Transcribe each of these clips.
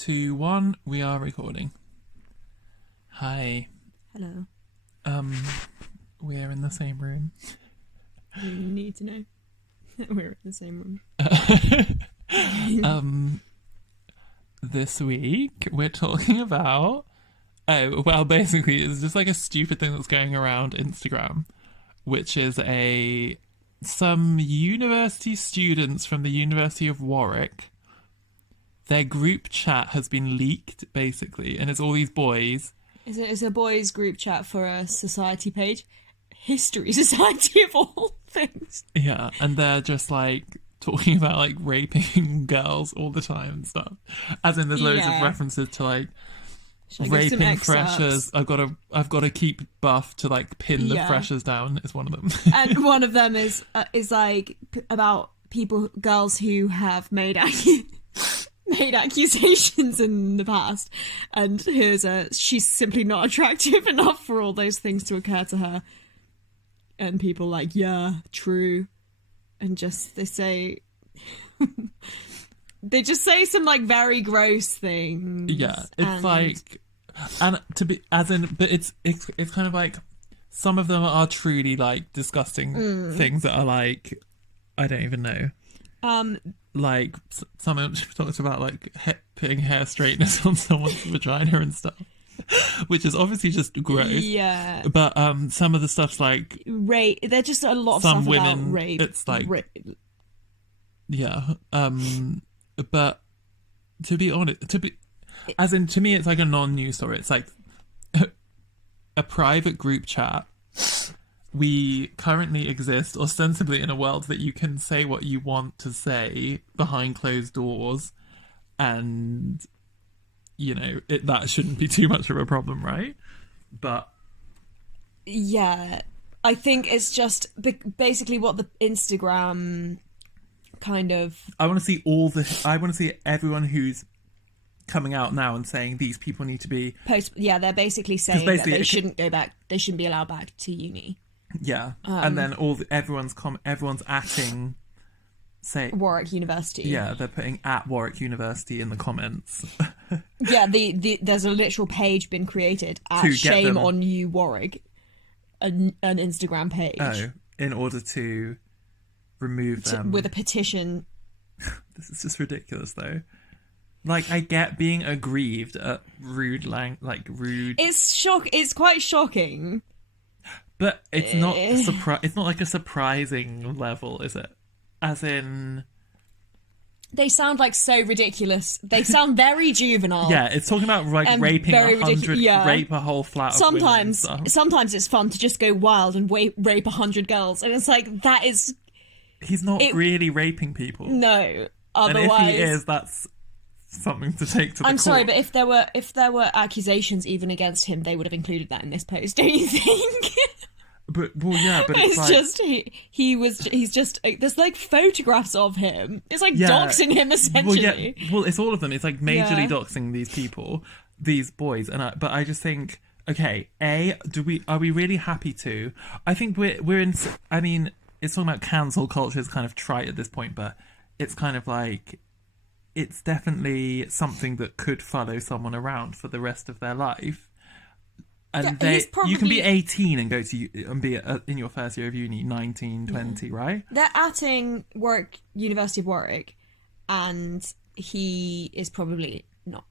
2, 1, we are recording. Hi. Hello. We're in the same room. You need to know that we're in the same room. This week we're talking about... basically it's just like a stupid thing that's going around Instagram, which is some university students from the University of Warwick. Their group chat has been leaked, basically, and it's all these boys. It's a boys' group chat for a society page. History Society of all things. Yeah, and they're just like talking about like raping girls all the time and stuff. As in, there's loads of references to like raping freshers. I've got to keep buff to like pin the freshers down. Is one of them. And one of them is like about girls who have made accusations in the past, and she's simply not attractive enough for all those things to occur to her. And people like, yeah, true. And they say they just say some like very gross things. Yeah, it's like, and to be as in, but it's kind of like some of them are truly like disgusting things that are like, I don't even know. Like someone talks about like putting hair straighteners on someone's vagina and stuff, which is obviously just gross. Yeah. But some of the stuff's like rape. There's just a lot of some stuff women, about rape. It's like yeah. But to be honest, to me, it's like a non-news story. It's like a private group chat. We currently exist ostensibly in a world that you can say what you want to say behind closed doors, and you know that shouldn't be too much of a problem, right? But yeah, I think it's just basically what the Instagram kind of. I want to see everyone who's coming out now and saying these people need to be they're basically saying that they shouldn't go back. They shouldn't be allowed back to uni. Yeah, and then everyone's atting, say, Warwick University. Yeah, they're putting at Warwick University in the comments. Yeah, there's a literal page been created at Shame on You Warwick, an Instagram page. Oh, in order to remove them with a petition. This is just ridiculous, though. Like, I get being aggrieved at rude. It's quite shocking. But it's not it's not like a surprising level, is it? As in, they sound like so ridiculous. They sound very juvenile. Yeah, it's talking about like raping 100, rape a whole flat. Sometimes it's fun to just go wild and rape 100 girls, and it's like that is. He's not really raping people. No, otherwise, and if he is, that's something to take to the court. Sorry, but if there were accusations even against him, they would have included that in this post, don't you think? But it's like, just he's just there's like photographs of him. It's like doxing him essentially. Well, it's all of them. It's like majorly doxing these people, these boys, but I just think, okay, are we really happy to? I think we're in. I mean, it's talking about cancel culture is kind of trite at this point, but it's kind of like it's definitely something that could follow someone around for the rest of their life. And you can be 18 and go to and be in your first year of uni, 19, 20, right? They're atting University of Warwick, and he is probably not.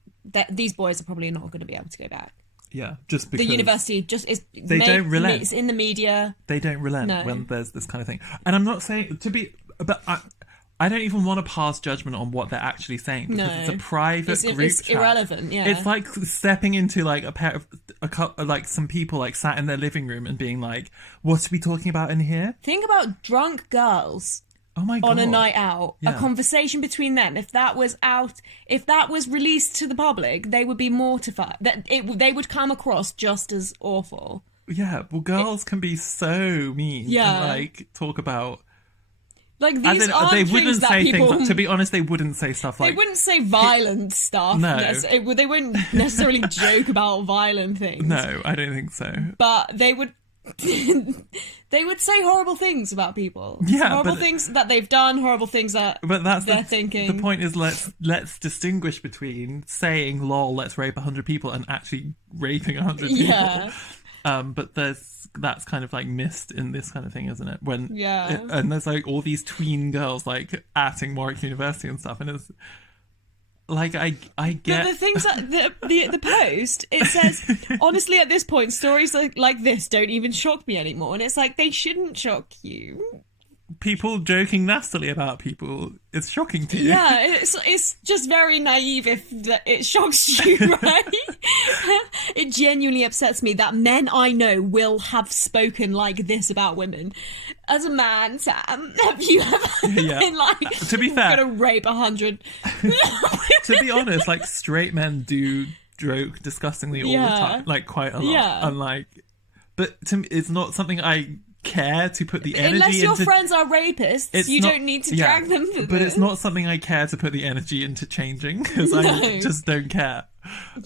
These boys are probably not going to be able to go back. Yeah, just because the university don't relent. It's in the media. They don't relent when there's this kind of thing. And I'm not saying but I don't even want to pass judgment on what they're actually saying because it's a private group it's chat. Irrelevant. Yeah, it's like stepping into like like some people like sat in their living room and being like, "What are we talking about in here?" Think about drunk girls. Oh my God. On a night out, a conversation between them. If that was released to the public, they would be mortified. They would come across just as awful. Yeah, well, girls can be so mean. Yeah, and like talk about. Like these aren't they things wouldn't that say people. Things, to be honest, they wouldn't say stuff like. They wouldn't say violent stuff. No, they wouldn't necessarily joke about violent things. No, I don't think so. But they would. they would say horrible things about people. Yeah, horrible things that they've done, horrible things that they're thinking. The point is, let's distinguish between saying "lol, let's rape 100 people" and actually raping 100 people. Yeah. But that's kind of like missed in this kind of thing, isn't it? Yeah. And there's like all these tween girls like atting Warwick University and stuff, and it's like I get. But the things that the post, it says, honestly, at this point, stories like this don't even shock me anymore, and it's like they shouldn't shock you. People joking nastily about people, it's shocking to you. Yeah, it's just very naive if it shocks you, right? It genuinely upsets me that men I know will have spoken like this about women. As a man, Sam, have you ever been like, to be fair, I'm gonna rape 100? To be honest, like straight men do joke disgustingly all the time, like quite a lot. Yeah. And like, but to me, it's not something I care to put the energy unless your into. friends are rapists, you don't need to drag them to but this. it's not something I care to put the energy into changing, because I just don't care.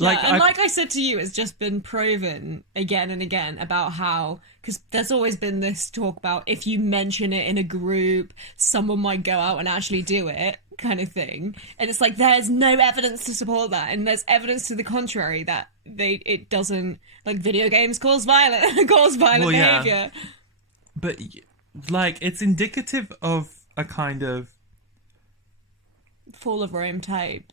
Like, like I said to you, it's just been proven again and again about how, because there's always been this talk about if you mention it in a group, someone might go out and actually do it, kind of thing. And it's like there's no evidence to support that, and there's evidence to the contrary that it doesn't. Like video games cause violent behavior. But, like, it's indicative of a kind of... Fall of Rome type.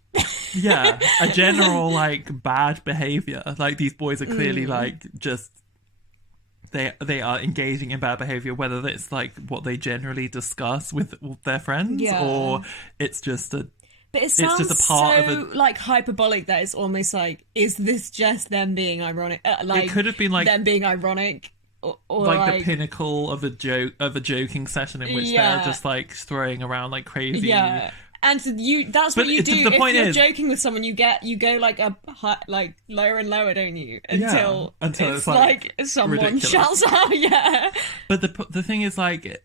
Yeah, a general, like, bad behaviour. Like, these boys are clearly, like, just... They are engaging in bad behaviour, whether it's, like, what they generally discuss with their friends, or it's just a... But it sounds it's just a part so, of like, hyperbolic that it's almost like, is this just them being ironic? Like, it could have been, like... them being ironic... Or like the pinnacle of a joking session in which they're just like throwing around like crazy. Yeah, and that's what you do. The point if you're is, joking with someone, you go like like lower and lower, don't you? Until it's like someone ridiculous. shouts out. Yeah. But the thing is, like,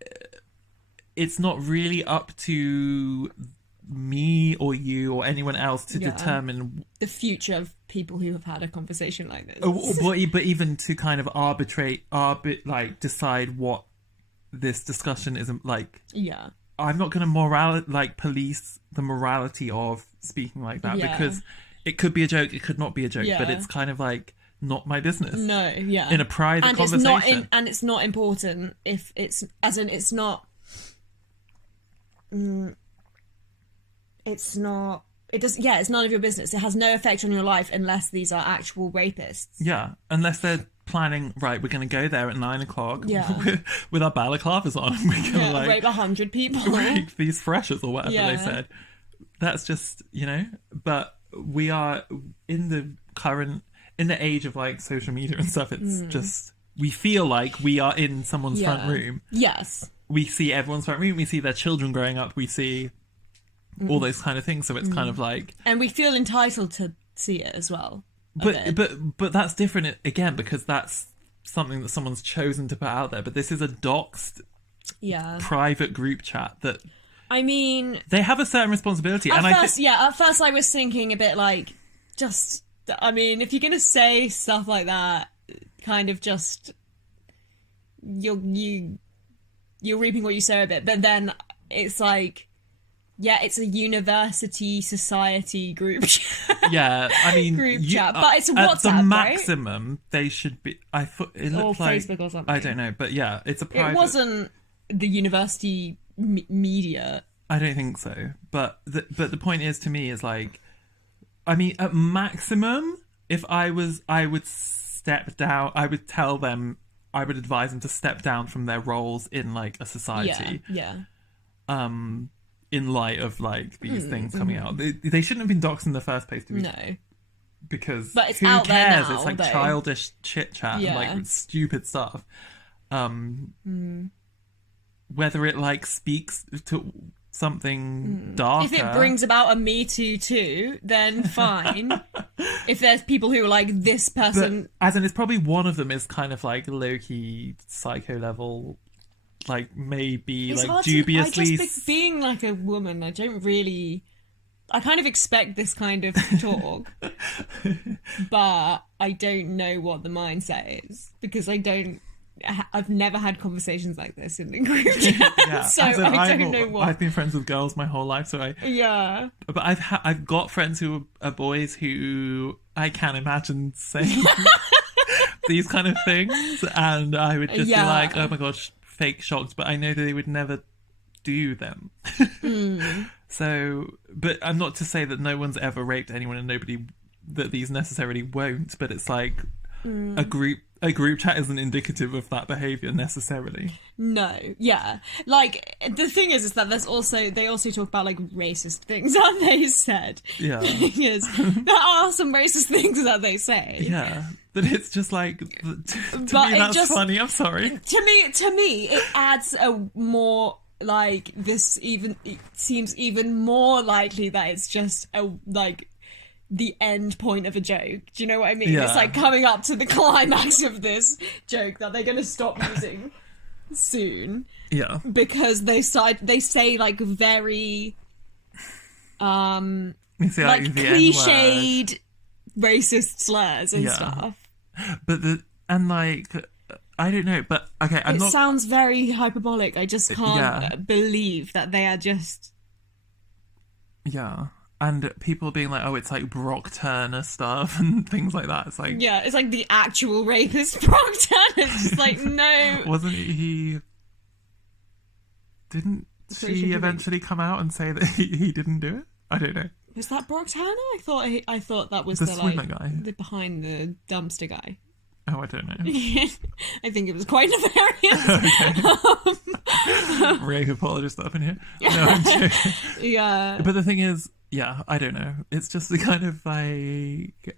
it's not really up to me or you or anyone else to determine the future of people who have had a conversation like this. But even to kind of like decide what this discussion is like. Yeah. I'm not going to police the morality of speaking like that, because it could be a joke, it could not be a joke, but it's kind of like not my business. No, yeah. In a private conversation. It's not important if it's, as in it's not... it's not... it's none of your business. It has no effect on your life unless these are actual rapists. Yeah, unless they're planning, right, we're going to go there at 9:00 with our balaclavas on. We're going to like... rape 100 people. Rape these freshers or whatever they said. That's just, but we are in the age of like social media and stuff. It's just, we feel like we are in someone's front room. Yes. We see everyone's front room. We see their children growing up. We see all those kind of things. So it's kind of like... And we feel entitled to see it as well. But that's different again, because that's something that someone's chosen to put out there. But this is a doxed private group chat that... I mean... They have a certain responsibility. At first I was thinking a bit like, just... I mean, if you're going to say stuff like that, kind of just... You're reaping what you sow a bit. But then it's like... Yeah, it's a university society group chat. Yeah, I mean... group chat. But it's a WhatsApp, at the maximum, right? They should be... I thought it looked or like... Facebook or something. I don't know, but yeah, it's a private... It wasn't the university media. I don't think so. But the point is, to me, is like... I mean, at maximum, if I would step down... I would tell them... I would advise them to step down from their roles in, like, a society. Yeah. In light of like these things coming out, they shouldn't have been doxxed in the first place. Because but it's who out cares? there now, it's like childish chit chat and like stupid stuff. Whether it like speaks to something darker, if it brings about a Me Too too, then fine. If there's people who are like, this person, but, as in, it's probably one of them is kind of like low-key psycho level. Like, maybe, it's like, dubiously... being, like, a woman, I kind of expect this kind of talk. But I don't know what the mindset is. Because I don't... I've never had conversations like this in a group chat, Yeah, so as in, I don't know what. I've been friends with girls my whole life, so but I've got friends who are boys who I can't imagine saying these kind of things, and I would just be like, oh my gosh, fake shocked, but I know that they would never do them. So, but I'm not to say that no one's ever raped anyone and that these necessarily won't, but it's like a group chat isn't indicative of that behaviour necessarily. No, yeah. Like, the thing is that they also talk about, like, racist things that they said. Yeah. Yes. There are some racist things that they say. Yeah. But it's just like, to me that's funny, I'm sorry. To me, it adds a more, like, it seems even more likely that it's just the end point of a joke. Do you know what I mean? Yeah. It's like coming up to the climax of this joke that they're going to stop using soon. Yeah. Because they say like very like cliched racist slurs and stuff. But I don't know, but okay, it sounds very hyperbolic. I just can't believe that they are just... Yeah. And people being like, oh, it's like Brock Turner stuff and things like that. It's like... Yeah, it's like the actual rapist Brock Turner. It's just like, no. Wasn't he... Didn't she eventually come out and say that he didn't do it? I don't know. Was that Brock Turner? I thought that was the swimmer guy. The behind the dumpster guy. Oh, I don't know. I think it was quite nefarious. Rape apologist up in here. No, I'm joking. Yeah. But the thing is, yeah, I don't know. It's just the kind of like...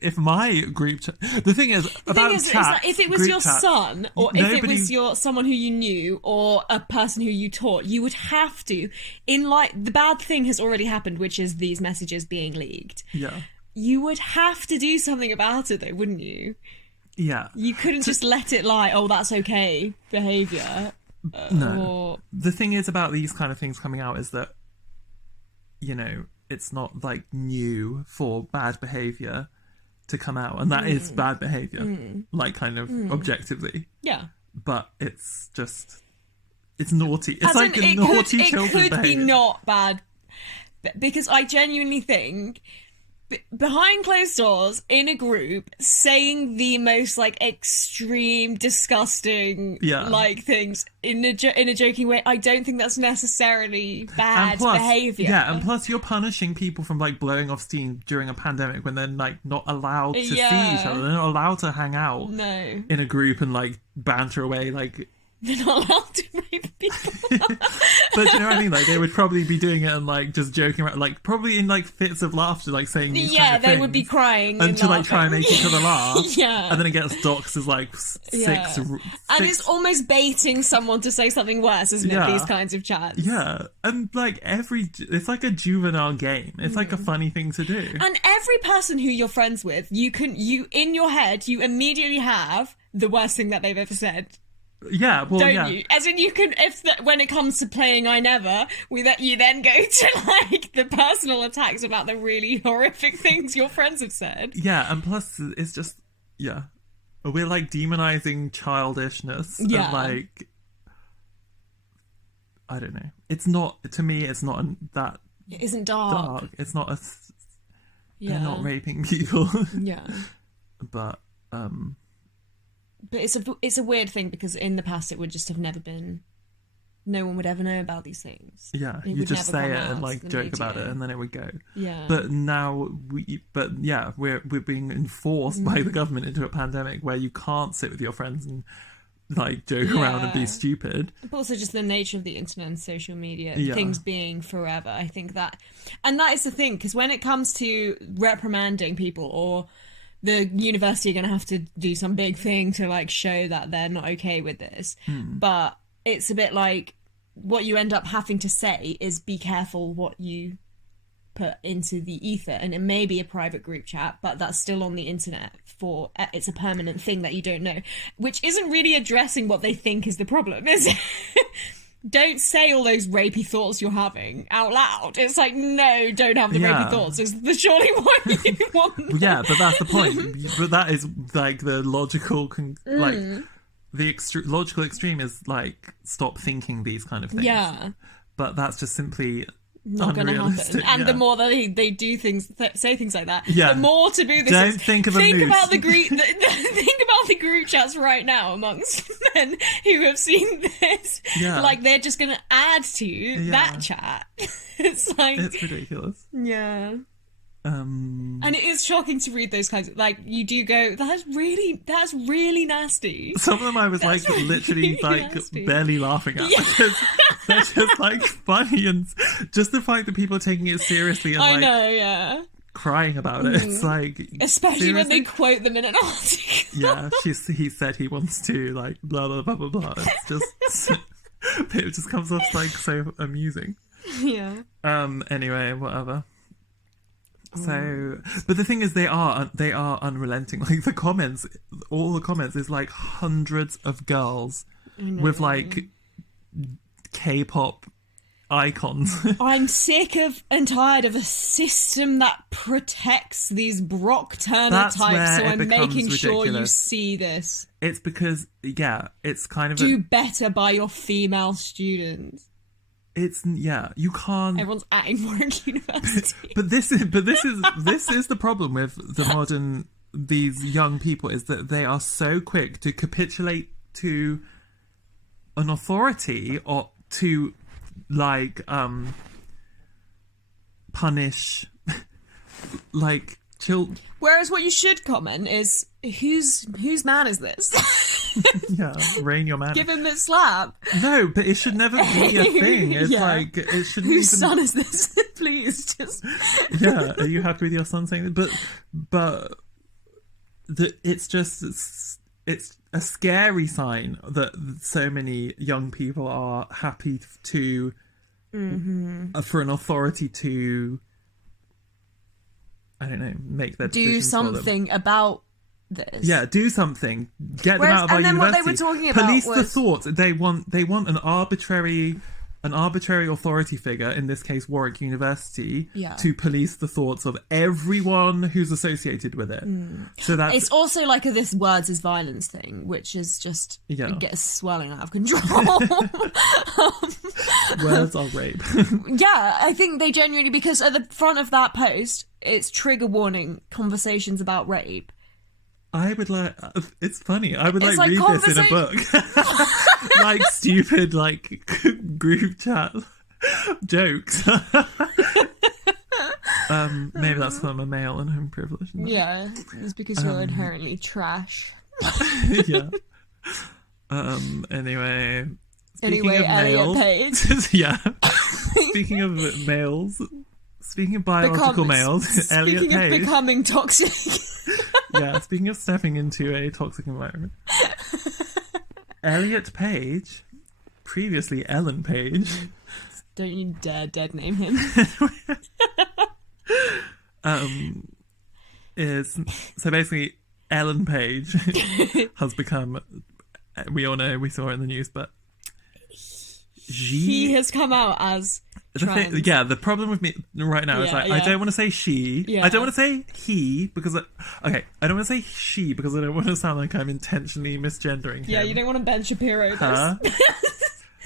if my group chat... The thing is, if it was your son, or if it was someone who you knew, or a person who you taught, you would have to, the bad thing has already happened, which is these messages being leaked. Yeah. You would have to do something about it, though, wouldn't you? Yeah. You couldn't just let it lie, oh, that's okay behaviour. No. The thing is about these kind of things coming out is that, you know, it's not like new for bad behaviour to come out, and that is bad behaviour, like kind of objectively. Yeah. But it's just, it's naughty. It's like a naughty children's behaviour. It could be not bad, because I genuinely think behind closed doors in a group saying the most like extreme disgusting like things in a joking way, I don't think that's necessarily bad behavior. Yeah, and plus you're punishing people from like blowing off steam during a pandemic when they're like not allowed to see each other. They're not allowed to hang out in a group and like banter away. Like, they're not allowed to rape people. But do you know what I mean? Like, they would probably be doing it and like just joking around, like probably in like fits of laughter, like saying these kind of they would be crying and to like try and make each other laugh. Yeah, and then it gets doxed as like six, and it's almost baiting someone to say something worse, isn't it? These kinds of chats. Yeah, and like it's like a juvenile game. It's like a funny thing to do. And every person who you're friends with, you in your head, you immediately have the worst thing that they've ever said. Yeah, well, don't you? As in, you can, when it comes to playing I Never, you then go to like the personal attacks about the really horrific things your friends have said. Yeah, and plus it's just we're like demonizing childishness. Yeah, and, like, I don't know. It's not, to me. It's not that. It isn't dark. It's not they're not raping people. Yeah, but it's a weird thing because in the past it would just have never been. No one would ever know about these things. Yeah, you just say it and like joke about it, and then it would go. Yeah. But now we're being enforced by the government into a pandemic where you can't sit with your friends and like joke around and be stupid. But also just the nature of the internet and social media, things being forever. I think that is the thing, because when it comes to reprimanding people, or the university are going to have to do some big thing to like show that they're not okay with this. But it's a bit like what you end up having to say is be careful what you put into the ether, and it may be a private group chat, but that's still on the internet it's a permanent thing that you don't know, which isn't really addressing what they think is the problem, is it? Don't say all those rapey thoughts you're having out loud. It's like, no, don't have the rapey thoughts. It's surely what you want. Yeah, but that's the point. But that is like the logical, like the logical extreme is like stop thinking these kind of things. Yeah. But that's just simply not going to happen. And yeah. the more that they do things, say things like that, yeah. the more to do this. Don't think of think about the think about the group chats right now amongst men who have seen this. Yeah. Like they're just going to add to that chat. It's like it's ridiculous. Yeah. And it is shocking to read those kinds of, like, you do go, that's really nasty. Some of them I was like literally like nasty. Barely laughing at because they're just like funny, and just the fact that people are taking it seriously and I know, yeah, crying about it. It's like, especially seriously? when they quote them in an article. Yeah, he said he wants to like blah blah blah blah blah. It's just it just comes off like so amusing. Yeah. Anyway, whatever. So, but the thing is, they are unrelenting. Like all the comments is like hundreds of girls with like K-pop icons. I'm sick of and tired of a system that protects these Brock Turner types, so I'm making sure you see this. It's because, yeah, it's kind of do better by your female students. It's you can't. Everyone's at Warwick University. but this is the problem with these young people, is that they are so quick to capitulate to an authority or to like punish like children. Whereas what you should comment is whose man is this? Yeah, rein your man. Give him the slap. No, but it should never be a thing. It's like it shouldn't. Whose son is this? Please, just. Yeah, are you happy with your son saying that? But it's a scary sign that so many young people are happy to for an authority to, I don't know, make their do something about this. Yeah, do something. Get them out of our university. And then what they were talking about police the thoughts. They want an arbitrary authority figure, in this case Warwick University, to police the thoughts of everyone who's associated with it. So that's, it's also like this words is violence thing, which is just gets swelling out of control. Words are rape. Yeah, I think they genuinely, because at the front of that post it's trigger warning, conversations about rape. I would like. It's funny. I would like read this in a book, like stupid like group chat jokes. Maybe that's from a male and I'm privileged. Yeah, it's because you're inherently trash. Yeah. Anyway, speaking of Elliot males, yeah. Speaking of males, speaking of biological males, Elliot Page. Speaking of becoming toxic. Yeah, speaking of stepping into a toxic environment. Elliot Page, previously Ellen Page. Don't you dare dead name him. So basically Ellen Page has become, we all know, we saw it in the news, but he has come out as trans. The problem with me right now is I don't want to say she. Yeah. I don't want to say he because I don't want to say she because I don't want to sound like I'm intentionally misgendering him. Yeah, you don't want to Ben Shapiro this.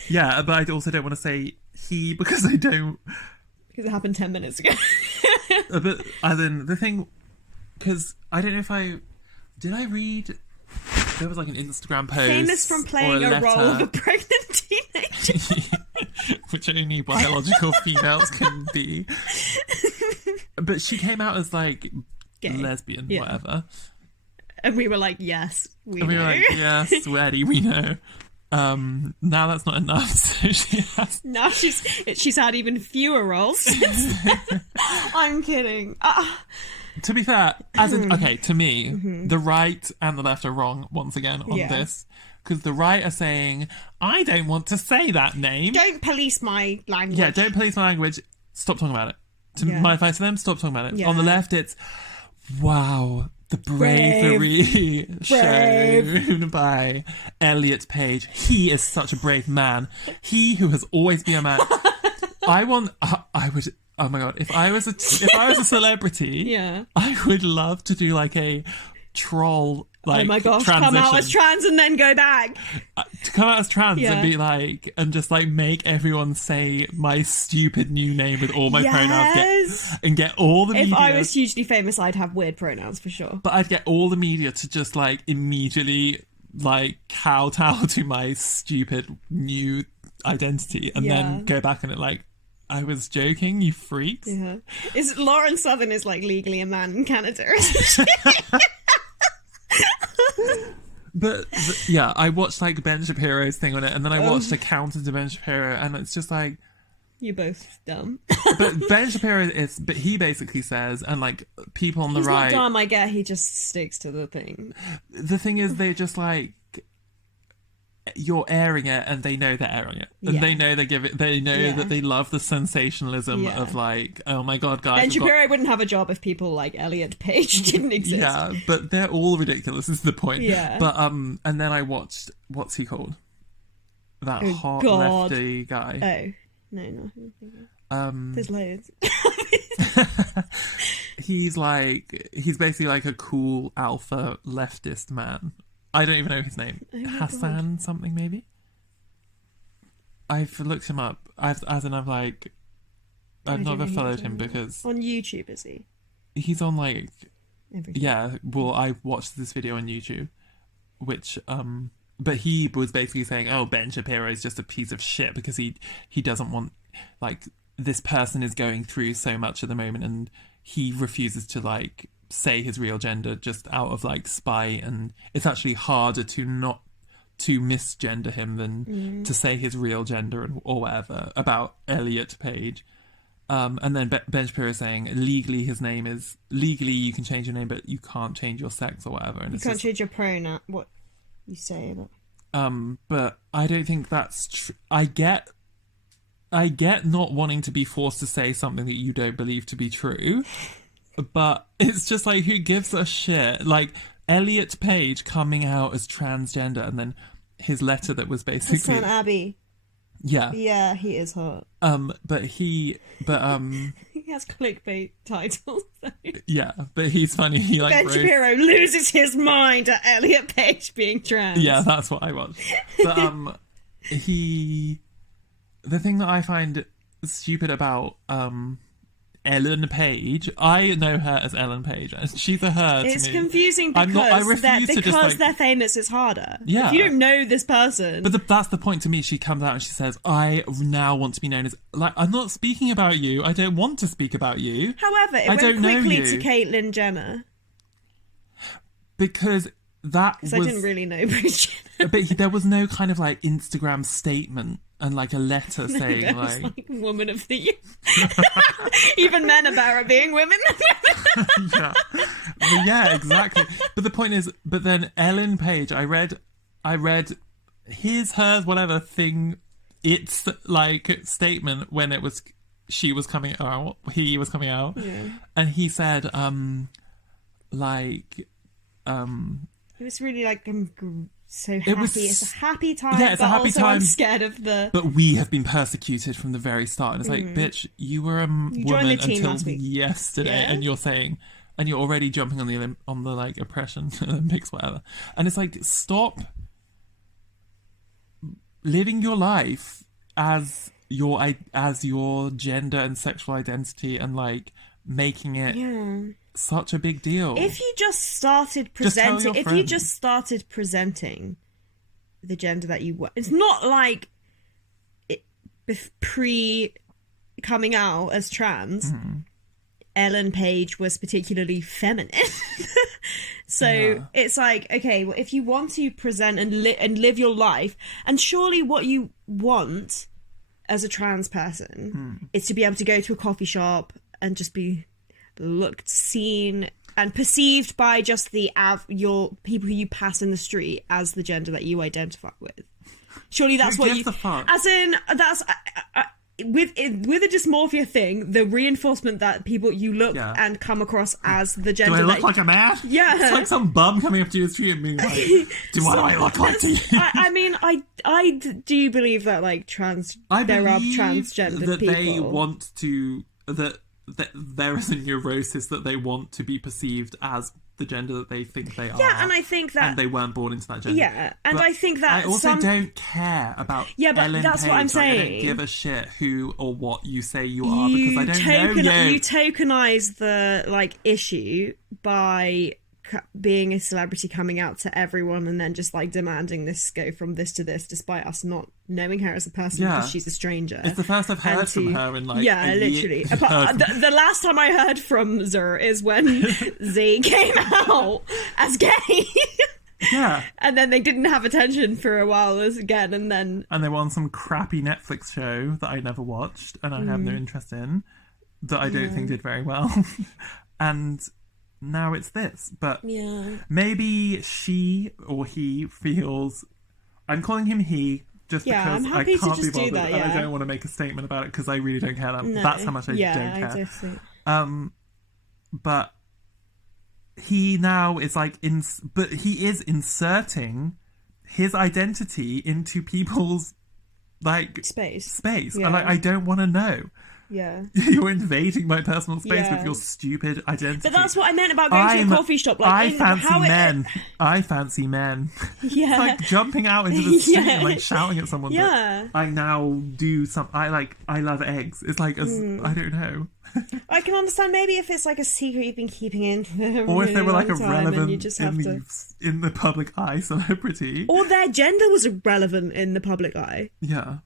Yeah, but I also don't want to say he because I don't. Because it happened 10 minutes ago. But as in the thing, because I don't know if did I read. There was like an Instagram post. Famous from playing a role of a pregnant teenager. Which only biological females can be. But she came out as like gay, lesbian, whatever. And we were like, yes, we know. We were like, yes, Eddie, we know. Now that's not enough. So she has. Now she's had even fewer roles. I'm kidding. To be fair, as in, okay, to me, the right and the left are wrong once again on this. Because the right are saying, I don't want to say that name. Don't police my language. Yeah, don't police my language. Stop talking about it. My advice to them, stop talking about it. Yeah. On the left, it's, wow, the bravery shown by Elliot Page. He is such a brave man. He who has always been a man. I would... Oh my god! If I was a celebrity, I would love to do like a troll, like, oh my gosh, transition. come out as trans and then go back. To come out as trans Yeah. and be like, and just like make everyone say my stupid new name with all my pronouns, and get all the media. If I was hugely famous, I'd have weird pronouns for sure. But I'd get all the media to just like immediately like kowtow to my stupid new identity and then go back and it like, I was joking, you freaks. Yeah. Is Lauren Southern is like legally a man in Canada? But yeah, I watched like Ben Shapiro's thing on it, and then I watched a counter to Ben Shapiro, and it's just like, you're both dumb. but Ben Shapiro but he basically says, and like people on the He's right, not dumb, I get he just sticks to the thing. the thing is they're just like, you're airing it and they know they're airing it, and they know they know that they love the sensationalism of like, oh my god, guys, Ben Shapiro wouldn't have a job if people like Elliot Page didn't exist. Yeah, but they're all ridiculous is the point. Yeah. But and then I watched, what's he called, that hot lefty guy. Oh no, there's loads. He's basically like a cool alpha leftist man. I don't even know his name. Hassan something, maybe? I've looked him up. I've never followed him because... On YouTube, is he? He's on like... Everything. Yeah, well, I watched this video on YouTube, which... But he was basically saying, oh, Ben Shapiro is just a piece of shit because he doesn't want... Like, this person is going through so much at the moment and he refuses to, like... say his real gender just out of like spite, and it's actually harder to not to misgender him than to say his real gender or whatever about Elliot Page. And then Ben Shapiro saying legally you can change your name but you can't change your sex or whatever, and you can't change your pronoun, what you say about. But I don't think that's true. I get not wanting to be forced to say something that you don't believe to be true. But it's just like, who gives a shit? Like, Elliot Page coming out as transgender, and then his letter that was basically... His son Abby. Yeah. Yeah, he is hot. But he has clickbait titles. Yeah, but he's funny. He like Ben Shapiro loses his mind at Elliot Page being trans. Yeah, that's what I watched. But the thing that I find stupid about Ellen Page, I know her as Ellen Page. She's a her to It's me. confusing because they're famous, it's harder. Yeah. If you don't know this person. But that's the point to me. She comes out and she says, I now want to be known as... Like, I'm not speaking about you. I don't want to speak about you. However, it went quickly to Caitlyn Jenner. Because that was... I didn't really know Bruce Jenner. But there was no kind of like Instagram statement and like a letter saying There was, like woman of the year. Even men are better at being women than women. yeah. But yeah, exactly. But the point is, but then Ellen Page, I read his, hers, whatever thing, it's like statement when it was he was coming out, and he said it was really like so happy. It's a happy time. Yeah, it's a happy time. I'm scared of the. But we have been persecuted from the very start. And it's like, bitch, you were a woman until yesterday, and you're saying, and you're already jumping on the like oppression Olympics, whatever. And it's like, stop living your life as your gender and sexual identity, and like making it such a big deal. If you just started presenting, the gender that you were, it's not like pre coming out as trans. Ellen Page was particularly feminine. So it's like, okay, well, if you want to present and live your life, and surely what you want as a trans person is to be able to go to a coffee shop and just be looked, seen, and perceived by just your people who you pass in the street as the gender that you identify with. Surely that's what you... As in, that's... with a dysmorphia thing, the reinforcement that people you look and come across as the gender. Do I look like a man? Yeah, it's like some bum coming up to you the street and being like, "Do I look like to you?" I mean, I do believe that like there are transgender that people. They want to that there is a neurosis that they want to be perceived as the gender that they think they are. Yeah, and I think that... And they weren't born into that gender. Yeah, and I think that I also don't care about Ellen that's Page. what I'm saying. I don't give a shit who or what you say you are, because I don't know you. You tokenise the, like, issue by being a celebrity coming out to everyone and then just, like, demanding this go from this to this, despite us not knowing her as a person because she's a stranger. It's the first I've heard from her in, like, literally. The last time I heard from Zur is when Z came out as gay. Yeah. And then they didn't have attention for a while again, and they were on some crappy Netflix show that I never watched and I have no interest in, that I don't think did very well. And now it's this. But maybe she or he feels... I'm calling him he just because I can't be bothered, and I don't want to make a statement about it because I really don't care. That's how much I don't care. But he now is like but he is inserting his identity into people's, like, space. And, like, I don't want to know. Yeah. You're invading my personal space with your stupid identity. But that's what I meant about going to a coffee shop. Like, I fancy men. Yeah. It's like jumping out into the street and, like, shouting at someone. Yeah. I now do I love eggs. It's like, I don't know. I can understand maybe if it's like a secret you've been keeping in or if they were like a relevant you just have in the public eye celebrity. Or their gender was relevant in the public eye. Yeah.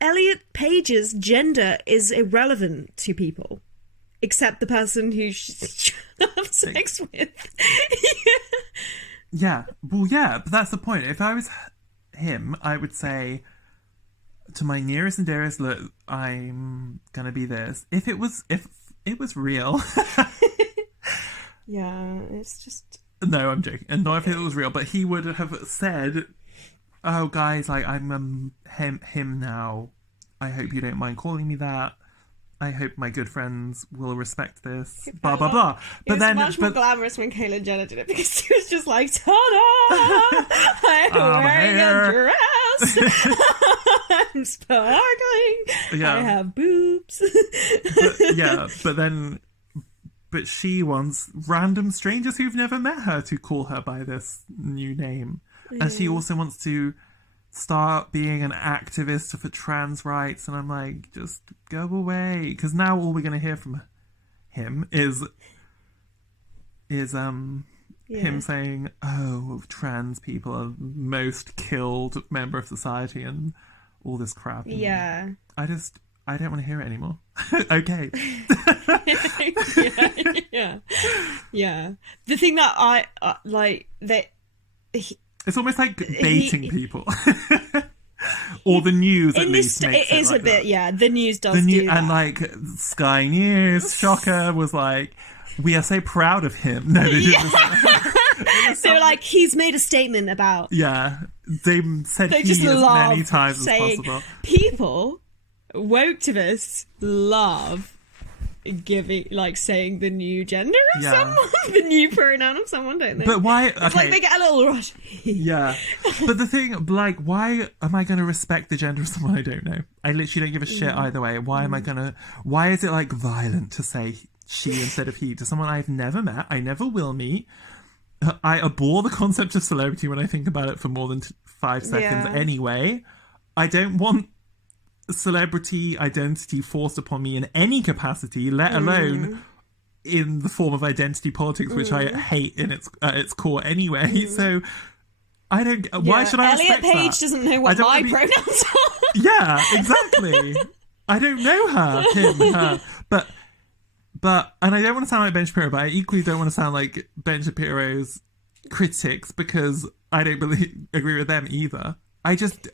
Elliot Page's gender is irrelevant to people, except the person who she's trying to have sex with. Yeah. Well, yeah, but that's the point. If I was him, I would say to my nearest and dearest, look, I'm gonna be this. If it was real. Yeah, it's just... No, I'm joking. And not if it was real, but he would have said... Oh, guys, like, I'm him now. I hope you don't mind calling me that. I hope my good friends will respect this. Blah, blah, blah. But it was much more glamorous when Caitlyn Jenner did it, because she was just like, ta-da! I'm wearing a dress! I'm sparkling! I have boobs! But she wants random strangers who've never met her to call her by this new name. And she also wants to start being an activist for trans rights. And I'm like, just go away. Because now all we're going to hear from him is him saying, oh, trans people are most killed member of society and all this crap. Yeah. I don't want to hear it anymore. Okay. Yeah. The thing that I it's almost like baiting people. Or the news, at least, makes it is like a bit, that. yeah, the news does do that. And, like, Sky News, Shocker, was like, we are so proud of him. No, they didn't. They were like, he's made a statement about... Yeah, they said he as many times as possible. People, woke-activists, love saying the new gender of someone, the new pronoun of someone, don't they? But why? It's like they get a little rush. Yeah. But the thing, like, why am I going to respect the gender of someone I don't know? I literally don't give a shit either way. Why is it, like, violent to say she instead of he to someone I've never met, I never will meet? I abhor the concept of celebrity when I think about it for more than 5 seconds anyway. I don't want celebrity identity forced upon me in any capacity, let alone in the form of identity politics, which I hate in its core anyway. So I don't. Why should I respect that? Elliot Page doesn't know what my pronouns are. Yeah, exactly. I don't know her, but and I don't want to sound like Ben Shapiro, but I equally don't want to sound like Ben Shapiro's critics, because I don't agree with them either. I just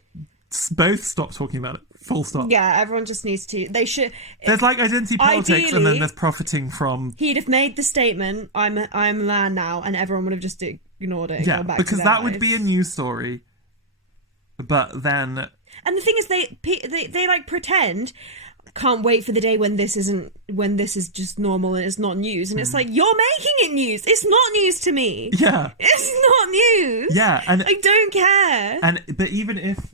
both stop talking about it. Full stop. Yeah, everyone just needs to... They should... There's, like, identity politics, and then there's profiting from... He'd have made the statement, I'm a man now, and everyone would have just ignored it and gone back because to their that lives. would be a news story. But then... And the thing is, they like, pretend... Can't wait for the day when this is just normal and it's not news. And it's like, you're making it news. It's not news to me. Yeah. It's not news. Yeah. And I don't care. But even if...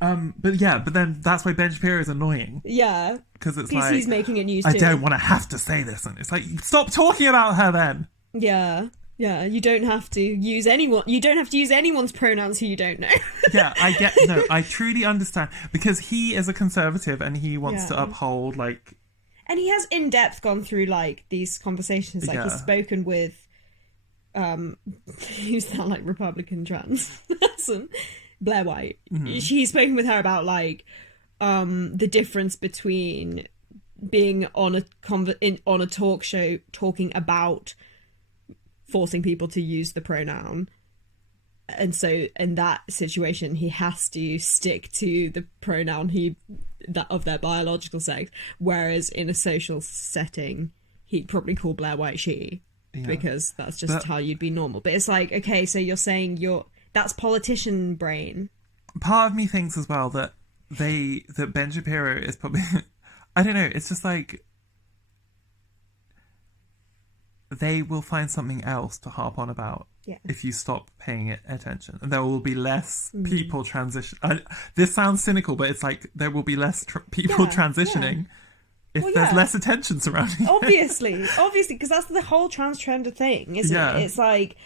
But then that's why Ben Shapiro is annoying. Yeah. Because it's Because like... he's making it news I too. don't want to have to say this. And it's like, stop talking about her then. Yeah. Yeah, you don't have to use anyone's pronouns who you don't know. Yeah, I truly understand. Because he is a conservative and he wants to uphold, like... And he has in depth gone through like these conversations. Like he's spoken with who's that like Republican trans person? Blair White. Mm-hmm. He's spoken with her about like the difference between being on a talk show talking about forcing people to use the pronoun. And so in that situation, he has to stick to the pronoun of their biological sex. Whereas in a social setting, he'd probably call Blair White she, because that's just how you'd be normal. But it's like, okay, so you're saying that's politician brain. Part of me thinks as well that Ben Shapiro is probably, I don't know, it's just like, they will find something else to harp on about if you stop paying it attention. And there will be less people transition. This sounds cynical, but it's like there will be less people transitioning if there's less attention surrounding Obviously, because that's the whole transgender thing, isn't it? It's like...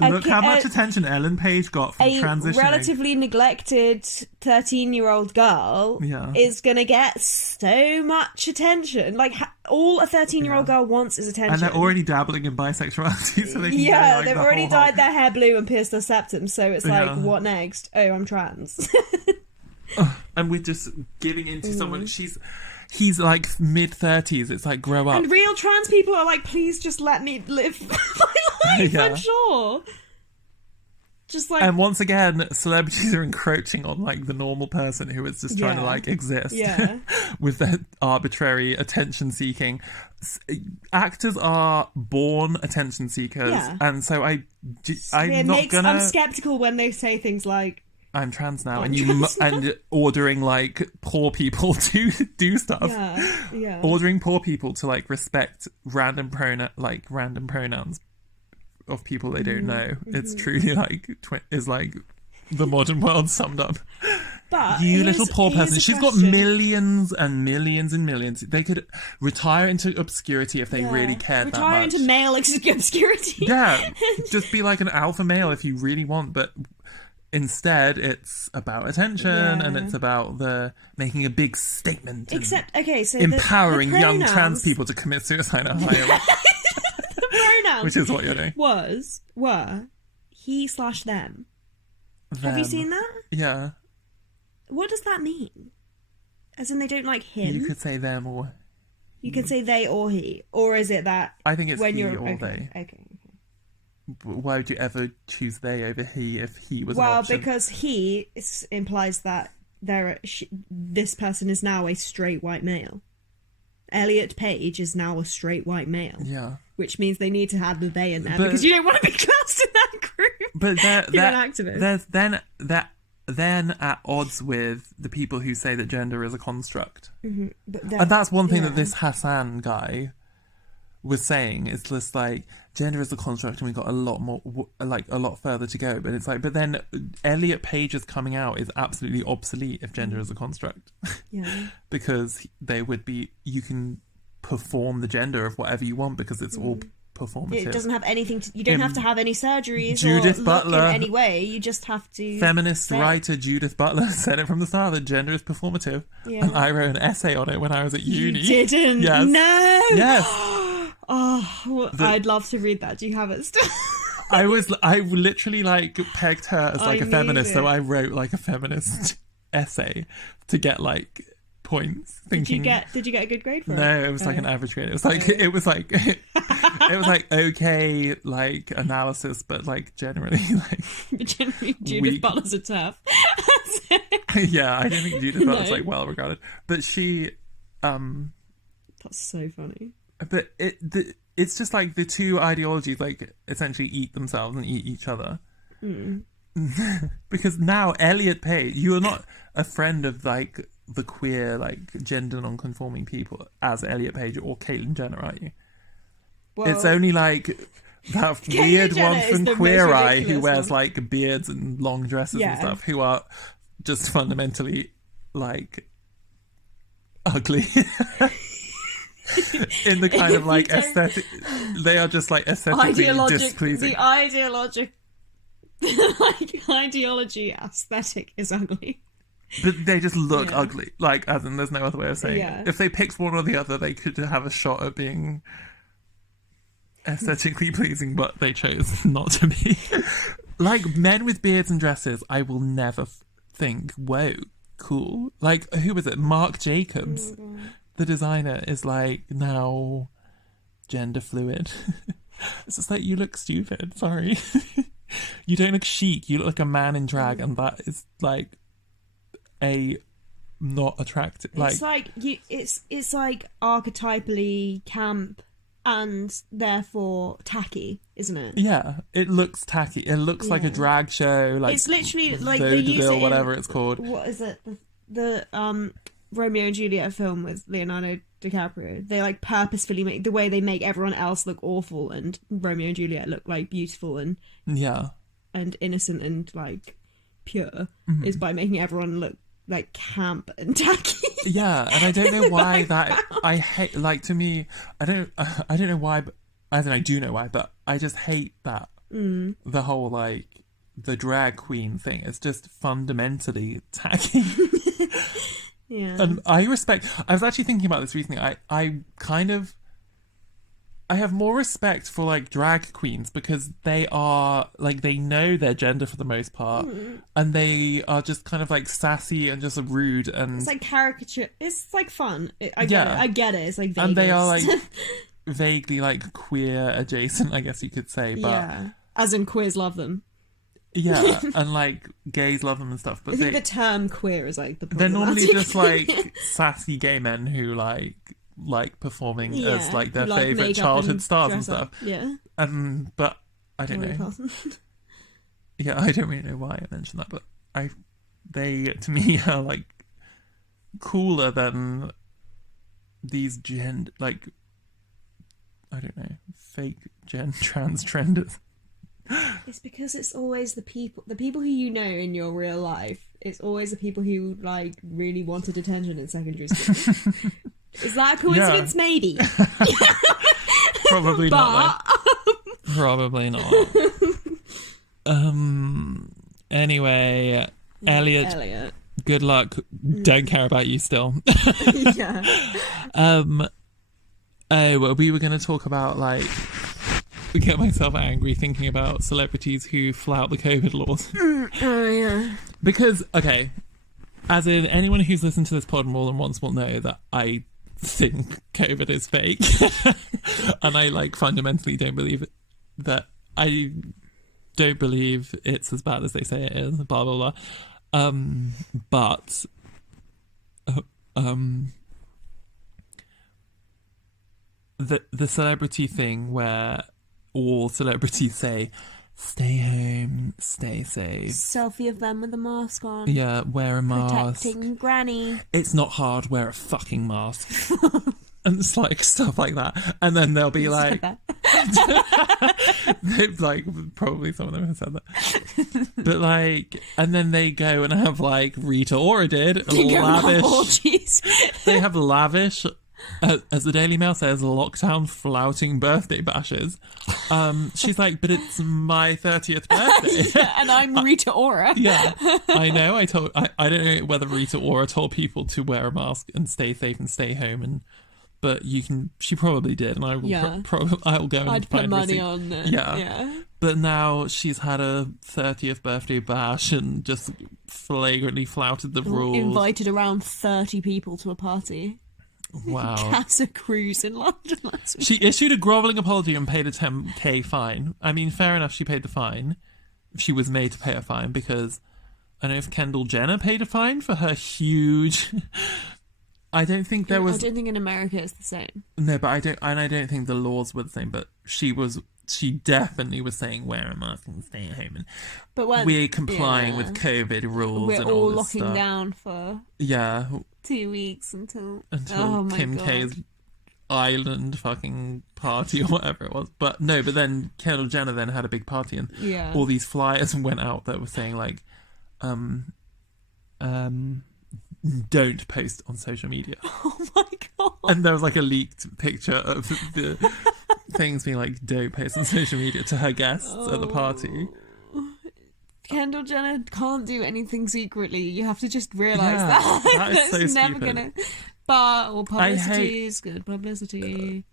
Look how much attention Ellen Page got from transitioning. A relatively neglected 13-year-old girl is going to get so much attention. Like, all a 13-year-old girl wants is attention. And they're already dabbling in bisexuality, so they can go, like, they've already dyed their hair blue and pierced their septum, so it's like, what next? Oh, I'm trans. And we're just giving into someone... He's like mid-30s. It's like, grow up. And real trans people are like, please just let me live my life, I'm sure. Just like... And once again, celebrities are encroaching on like the normal person who is just trying to like exist with their arbitrary attention seeking. Actors are born attention seekers. And so I'm skeptical when they say things like, I'm trans now, and ordering like poor people to do stuff. Ordering poor people to like respect random pronouns of people they don't know. It's truly like is like the modern world summed up. But you little poor person. She's got millions and millions and millions. They could retire into obscurity if they really cared that much. Retire into male obscurity. Yeah, just be like an alpha male if you really want, but. Instead, it's about attention and it's about making a big statement. So empowering the young trans people to commit suicide at higher level. The pronouns, which is what you're doing, were he/them. Have you seen that? Yeah. What does that mean? As in, they don't like him. You could say them, or you could say they or he, or is it that? I think it's when he or they. Okay. Why would you ever choose they over he if he was an option? Because he implies that this person is now a straight white male. Elliot Page is now a straight white male. Yeah. Which means they need to have the they in there because you don't want to be classed in that group. But there's then at odds with the people who say that gender is a construct. Mm-hmm. And that's one thing that this Hassan guy was saying. It's just like, gender is a construct and we've got a lot further to go. But it's like, but then Elliot Page's coming out is absolutely obsolete if gender is a construct. Yeah. Because you can perform the gender of whatever you want because it's all performative. It doesn't have anything to, you don't have to have any surgeries Judith or Butler, look in any way. You just have to. Feminist writer Judith Butler said it from the start that gender is performative. Yeah. And I wrote an essay on it when I was at uni. You didn't? Yes. No! Yes. I'd love to read that. Do you have it still? I literally like pegged her as like a feminist, so I wrote like a feminist essay to get like points. Thinking, did you get a good grade for it? No, it was like an average grade. It was like it was like okay, like analysis, but like generally Judith Butler's a tough. Yeah, I don't think Judith Butler's like well regarded, but she. That's so funny. But it's just like the two ideologies like essentially eat themselves and eat each other. Because now Elliot Page, you are not a friend of like the queer like gender non-conforming people as Elliot Page or Caitlyn Jenner, are you? Well, it's only like that Kylie weird Jenner one is from the most Queer Eye who ridiculous wears one. like beards and long dresses and Yeah. stuff, who are just fundamentally like ugly. In the kind of like aesthetic, they are just like aesthetically displeasing. The ideology aesthetic is ugly. But they just look Yeah. ugly. Like, as in, there's no other way of saying Yeah. it. If they picked one or the other, they could have a shot at being aesthetically pleasing, but they chose not to be. Like, men with beards and dresses, I will never think, whoa, cool. Like, who was it? Marc Jacobs, the designer, is like now gender fluid. It's just like, you look stupid. Sorry. You don't look chic. You look like a man in drag, and that is like a not attractive. It's like it's like archetypally camp and therefore tacky, isn't it? Yeah, it looks tacky. It looks like a drag show. Like, it's literally like they use it vaudeville, in, whatever it's called. What is it? The Romeo and Juliet film with Leonardo DiCaprio. They like purposefully make the way they make everyone else look awful and Romeo and Juliet look like beautiful and innocent and like pure is by making everyone look like camp and tacky. Yeah, and I don't know why that I hate. Like, to me, I don't know why, but I do know why, but I just hate that the whole like the drag queen thing. It's just fundamentally tacky. Yeah. And I was actually thinking about this recently. I have more respect for like drag queens because they are like, they know their gender for the most part, and they are just kind of like sassy and just rude, and it's like caricature. It's like fun. I get it. It's like Vegas. And they are like vaguely like queer adjacent, I guess you could say. But yeah, as in queers love them. Yeah, and like gays love them and stuff. But I think the term queer is like the they're normally problematic. just like sassy gay men who like performing as like their like favorite makeup childhood stars and dress stuff. up. Yeah. But I don't know. Yeah, I don't really know why I mentioned that, but they to me are like cooler than these like, I don't know, fake trans trenders. It's because it's always the people who you know in your real life. It's always the people who like really wanted attention in secondary school. Is that a coincidence? Yeah. Maybe. Probably not. Probably not. Anyway, Elliot. Good luck. Don't care about you still. Yeah. Well, we were going to talk about like. Get myself angry thinking about celebrities who flout the COVID laws. Oh yeah. Because, okay, as in anyone who's listened to this pod more than once will know that I think COVID is fake. And I like fundamentally don't believe that. I don't believe it's as bad as they say it is, blah blah blah. But the celebrity thing where all celebrities say, stay home, stay safe. Selfie of them with a mask on. Yeah, wear a mask. Protecting Granny. It's not hard, wear a fucking mask. And it's like stuff like that. And then they'll be like... like, probably some of them have said that. But like, and then they go and have like Rita Ora did, lavish... They have lavish... as the Daily Mail says, lockdown flouting birthday bashes. She's like, but it's my 30th birthday. Yeah, and I'm Rita Ora. Yeah, I know. I don't know whether Rita Ora told people to wear a mask and stay safe and stay home, but she probably did, and I will I will go and I'd find put money receipt. on it. Yeah. But now she's had a 30th birthday bash and just flagrantly flouted the rules. Invited around 30 people to a party. Wow. Casa Cruise in London last week. She issued a grovelling apology and paid a 10k fine. I mean, fair enough, she paid the fine. She was made to pay a fine because I don't know if Kendall Jenner paid a fine for her huge... I don't think there was... I don't think in America it's the same. No, but I don't think the laws were the same, but she definitely was saying wear a mask and stay at home. But we're complying with COVID rules and all this stuff. We're all locking down for... 2 weeks until Kim God. K's island fucking party or whatever it was. But then Kendall Jenner then had a big party, and all these flyers went out that were saying like, don't post on social media. Oh my god. And there was like a leaked picture of the things being like, don't post on social media to her guests at the party. Kendall Jenner can't do anything secretly. You have to just realise that. That is so never stupid. Gonna. But all publicity is good publicity.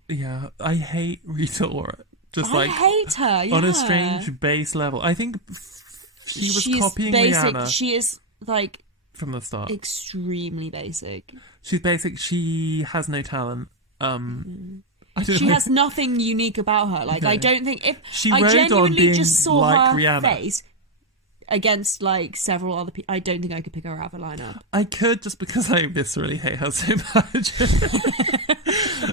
I hate Rita Ora. I hate her. Yeah. On a strange base level. I think she's copying Rihanna. She is like from the start. Extremely basic. She's basic. She has no talent. She has nothing unique about her. Like, I don't think I genuinely just saw like her Rihanna. face against like several other people. I don't think I could pick her out of a lineup. I could, just because I viscerally hate her so much.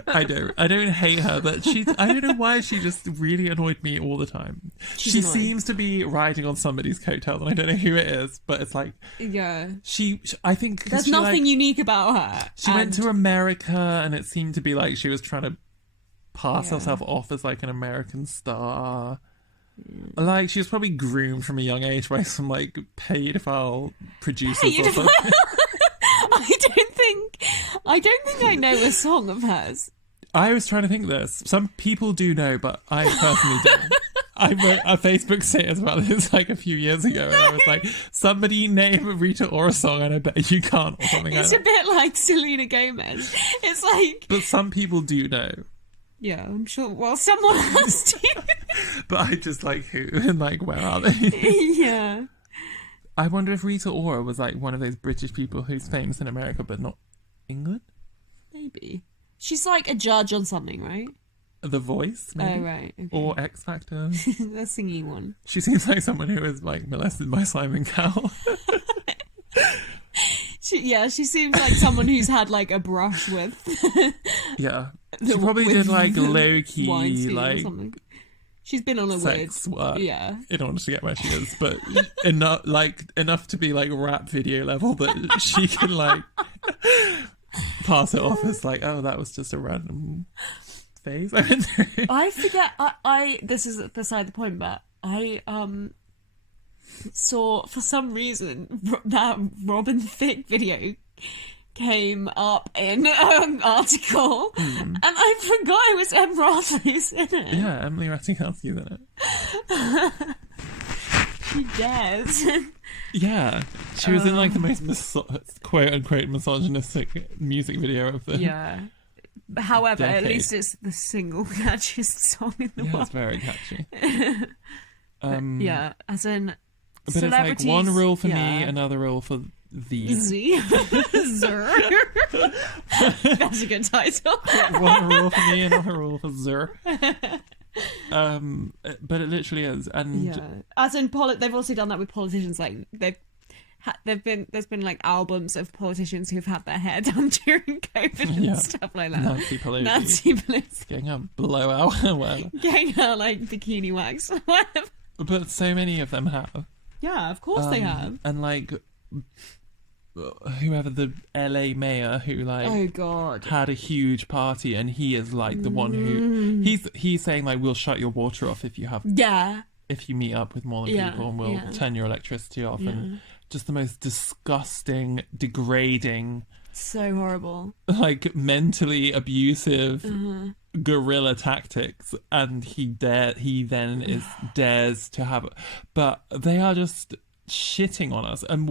I don't hate her, but I don't know why she just really annoyed me all the time. She seems to be riding on somebody's coattails, and I don't know who it is, but it's like, I think there's nothing unique about her. She went to America, and it seemed to be like she was trying to pass herself off as like an American star. Like, she was probably groomed from a young age by some like paedophile producers or something. I don't think I know a song of hers. I was trying to think this. Some people do know, but I personally don't. I wrote a Facebook status about this like a few years ago, and I was like, somebody name a Rita Ora song, and I bet you can't, or something like that. It's a bit like Selena Gomez. It's like... But some people do know. Yeah, I'm sure. Well, someone has to. But I just like, who and like, where are they? Yeah. I wonder if Rita Ora was like one of those British people who's famous in America but not England? Maybe. She's like a judge on something, right? The Voice, maybe? Oh, right. Okay. Or X Factor. The singing one. She seems like someone who was like molested by Simon Cowell. She seems like someone who's had like a brush with. Yeah. She probably did like low key, like. She's been on a sex work, in order to get where she is, but enough to be like rap video level that she can like pass it off as like, oh, that was just a random phase I went through. I forget. This is beside the point, but I saw for some reason that Robin Thicke video came up in an article, and I forgot it was Em Rothway's in it. Yeah, Emily Ratajkowski's in it. She dares. Yeah, she was in like the most quote unquote misogynistic music video of the However, decade. at least it's the single catchiest song in the world. It's very catchy. As in, but it's like one rule for me, another rule for these. Zer. That's a good title. One rule for me, another rule for Zer. But it literally is, and as in they've also done that with politicians. Like there's been like albums of politicians who've had their hair done during COVID and stuff like that. Nancy Pelosi getting a blowout or whatever, getting her like bikini wax or whatever. But so many of them have. Yeah, of course they have. And like whoever the LA mayor who like had a huge party, and he is like the one who he's saying like, we'll shut your water off if you meet up with more than people, and we'll turn your electricity off, and just the most disgusting, degrading, so horrible, like mentally abusive guerrilla tactics, and he then dares to have it. But they are just shitting on us, and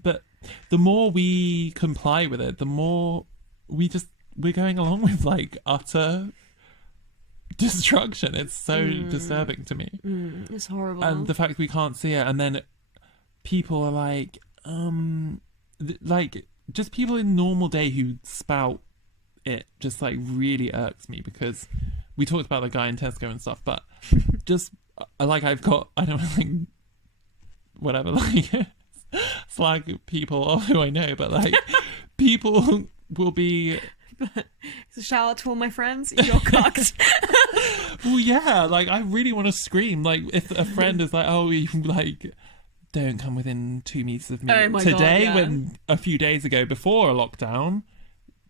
but the more we comply with it, the more we're going along with like utter destruction. It's so disturbing to me. It's horrible. And the fact we can't see it, and then people are like just people in normal day who spout it, just like really irks me, because we talked about the guy in Tesco and stuff, but just like I don't like whatever, like flag people or who I know, but like people will be. So shout out to all my friends, you're cocked. Well, yeah, like I really want to scream. Like if a friend is like, oh, you like don't come within 2 meters of me. Oh my Today, God, when a few days ago before a lockdown,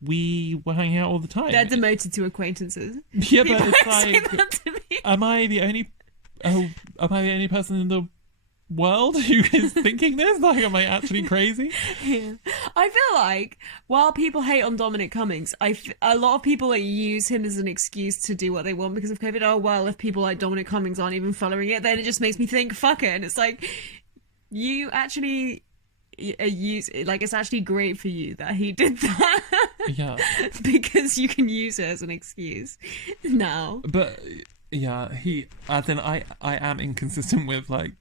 we were hanging out all the time. They're demoted to acquaintances. Yeah, People but it's say like, that to me. am I the only person in the world who is thinking this? Like, am I actually crazy? Yeah. I feel like while people hate on Dominic Cummings, a lot of people use him as an excuse to do what they want because of COVID. Oh, well, if people like Dominic Cummings aren't even following it, then it just makes me think, fuck it. And it's like, you actually use like, it's actually great for you that he did that. Yeah. Because you can use it as an excuse now. But yeah, I am inconsistent with like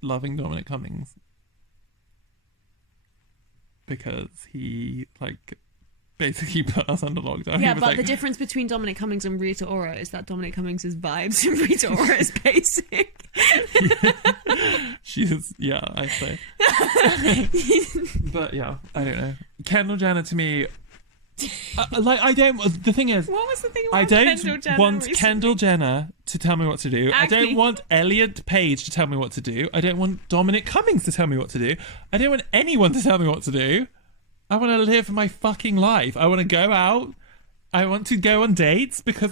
loving Dominic Cummings because he like basically put us under lockdown. Yeah, but like, the difference between Dominic Cummings and Rita Ora is that Dominic Cummings is vibes and Rita Ora is basic. She's, yeah, I'd say. But yeah, I don't know. Kendall Jenner to me, the thing is, What was the thing about I don't Kendall Jenner want recently? Kendall Jenner to tell me what to do. Actually- I don't want Elliot Page to tell me what to do. I don't want Dominic Cummings to tell me what to do. I don't want anyone to tell me what to do. I want to live my fucking life. I want to go out. I want to go on dates because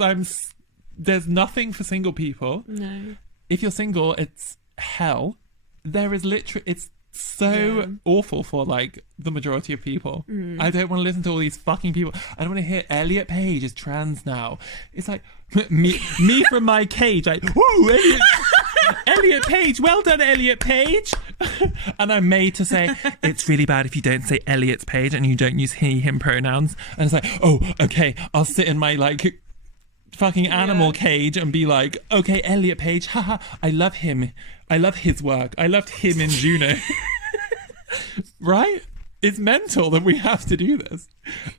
there's nothing for single people. No. If you're single, it's hell. There is it's so awful for like the majority of people. I don't want to listen to all these fucking people. I don't want to hear Elliot Page is trans now. It's like me from my cage, like, woo, Elliot Page, well done, Elliot Page. And I'm made to say it's really bad if you don't say Elliot's Page and you don't use he, him pronouns. And it's like, oh, okay, I'll sit in my like fucking animal cage and be like, okay, Elliot Page, haha, I love him. I love his work. I loved him in Juno. Right? It's mental that we have to do this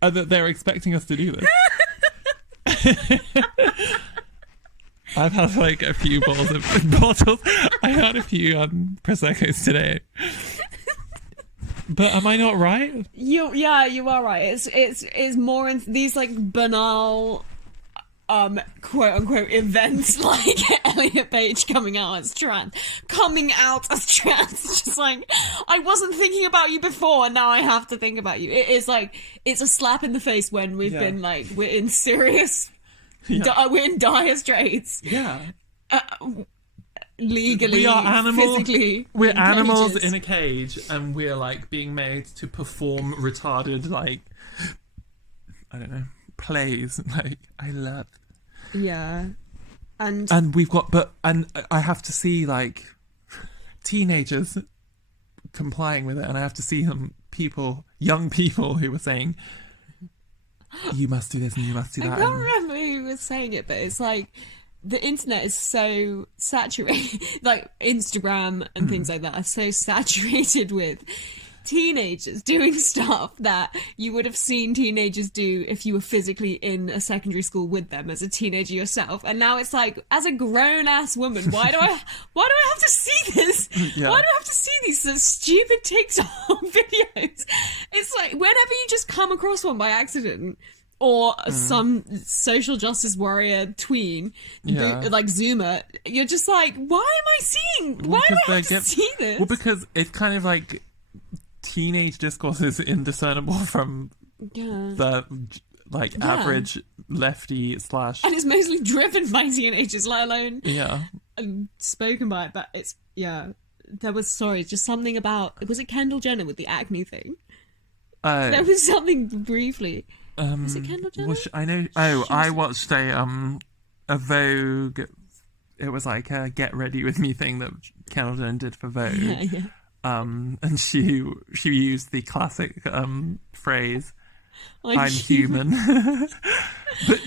and that they're expecting us to do this. I've had like a few bottles. I had a few Prosecco's today. But am I not right? You are right. It's more in these like banal quote unquote events like Elliot Page coming out as trans. It's just like, I wasn't thinking about you before and now I have to think about you. It is like, it's a slap in the face when we've been like, we're in serious we're in dire straits. Yeah. Legally, we are animals. Physically, we're in animals cages. in a cage, and we're like being made to perform retarded, like, I don't know, plays. Like, I love. Yeah, and we've got, and I have to see like teenagers complying with it, and I have to see young people who were saying, you must do this and you must do that. I can't remember who was saying it, but it's like the internet is so saturated, like Instagram and things like that are so saturated with teenagers doing stuff that you would have seen teenagers do if you were physically in a secondary school with them as a teenager yourself. And now it's like, as a grown-ass woman, why do I have to see this? Yeah. Why do I have to see these stupid TikTok videos? It's like, whenever you just come across one by accident, or some social justice warrior tween, like Zoomer, you're just like, why am I seeing? Why do I have to see this? Well, because it's kind of like teenage discourse is indiscernible from the like average lefty / and it's mostly driven by teenagers, let alone spoken by it. But it's there was just something about, was it Kendall Jenner with the acne thing? There was something briefly. Was it Kendall Jenner? I know. I watched a Vogue. It was like a "Get Ready with Me" thing that Kendall Jenner did for Vogue. Yeah. And she used the classic phrase, "I'm human." But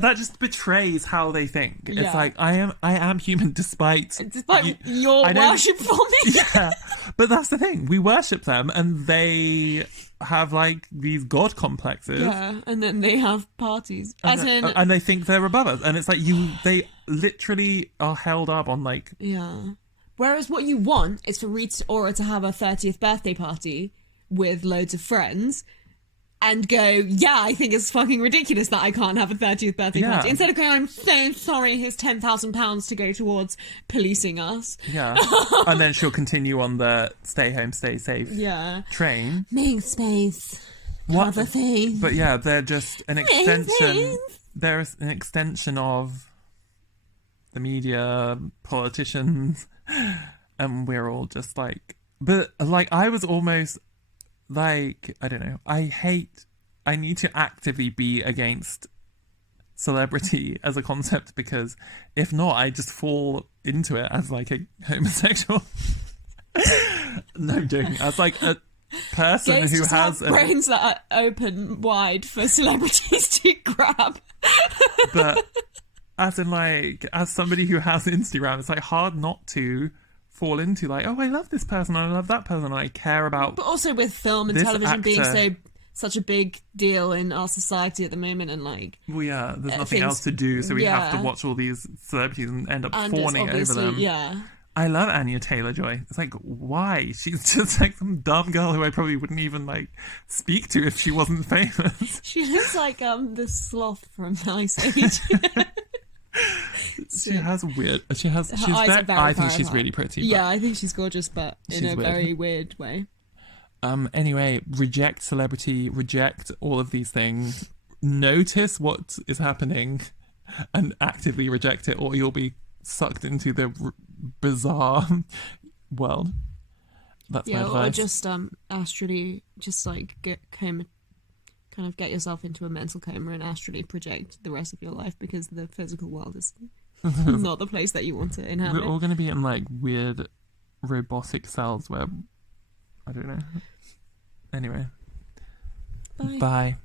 that just betrays how they think. It's like, I am human despite your worship for me. Yeah, but that's the thing. We worship them, and they have like these god complexes. Yeah, and then they have parties, and they think they're above us, and it's like they literally are held up on like. Yeah. Whereas what you want is for Rita Ora to have a 30th birthday party with loads of friends and go, yeah, I think it's fucking ridiculous that I can't have a 30th birthday party. Instead of going, I'm so sorry, here's £10,000 to go towards policing us. Yeah. And then she'll continue on the stay home, stay safe train. Make space Other things. But yeah, they're just an extension. They're an extension of the media, politicians, and we're all just like. But like, I was almost like, I don't know. I need to actively be against celebrity as a concept, because if not, I just fall into it as like a homosexual. No, I'm joking. As like a person Gays who just has have brains that are open wide for celebrities to grab. But as in, like, as somebody who has Instagram, it's like hard not to fall into like, oh, I love this person, I love that person, and I care about. But also with film and this television being actor. such a big deal in our society at the moment, and like, Well, yeah, there's nothing things- else to do, so we have to yeah. watch all these celebrities and end up and it's fawning over obviously, them. yeah. I love Anya Taylor-Joy. It's like, why? She's just like some dumb girl who I probably wouldn't even like speak to if she wasn't famous. She looks like the sloth from Ice Age. She has weird. She's eyes are very I think she's terrifying. really pretty. Yeah, I think she's gorgeous, but in She's a weird. very weird way. Anyway, reject celebrity, reject all of these things. Notice what is happening, and actively reject it, or you'll be sucked into the bizarre world. That's my Yeah, advice. or just astrally, just like get yourself into a mental coma and astrally project the rest of your life, because the physical world is not the place that you want to inhabit. We're all going to be in like weird robotic cells where I don't know. Anyway, Bye. bye.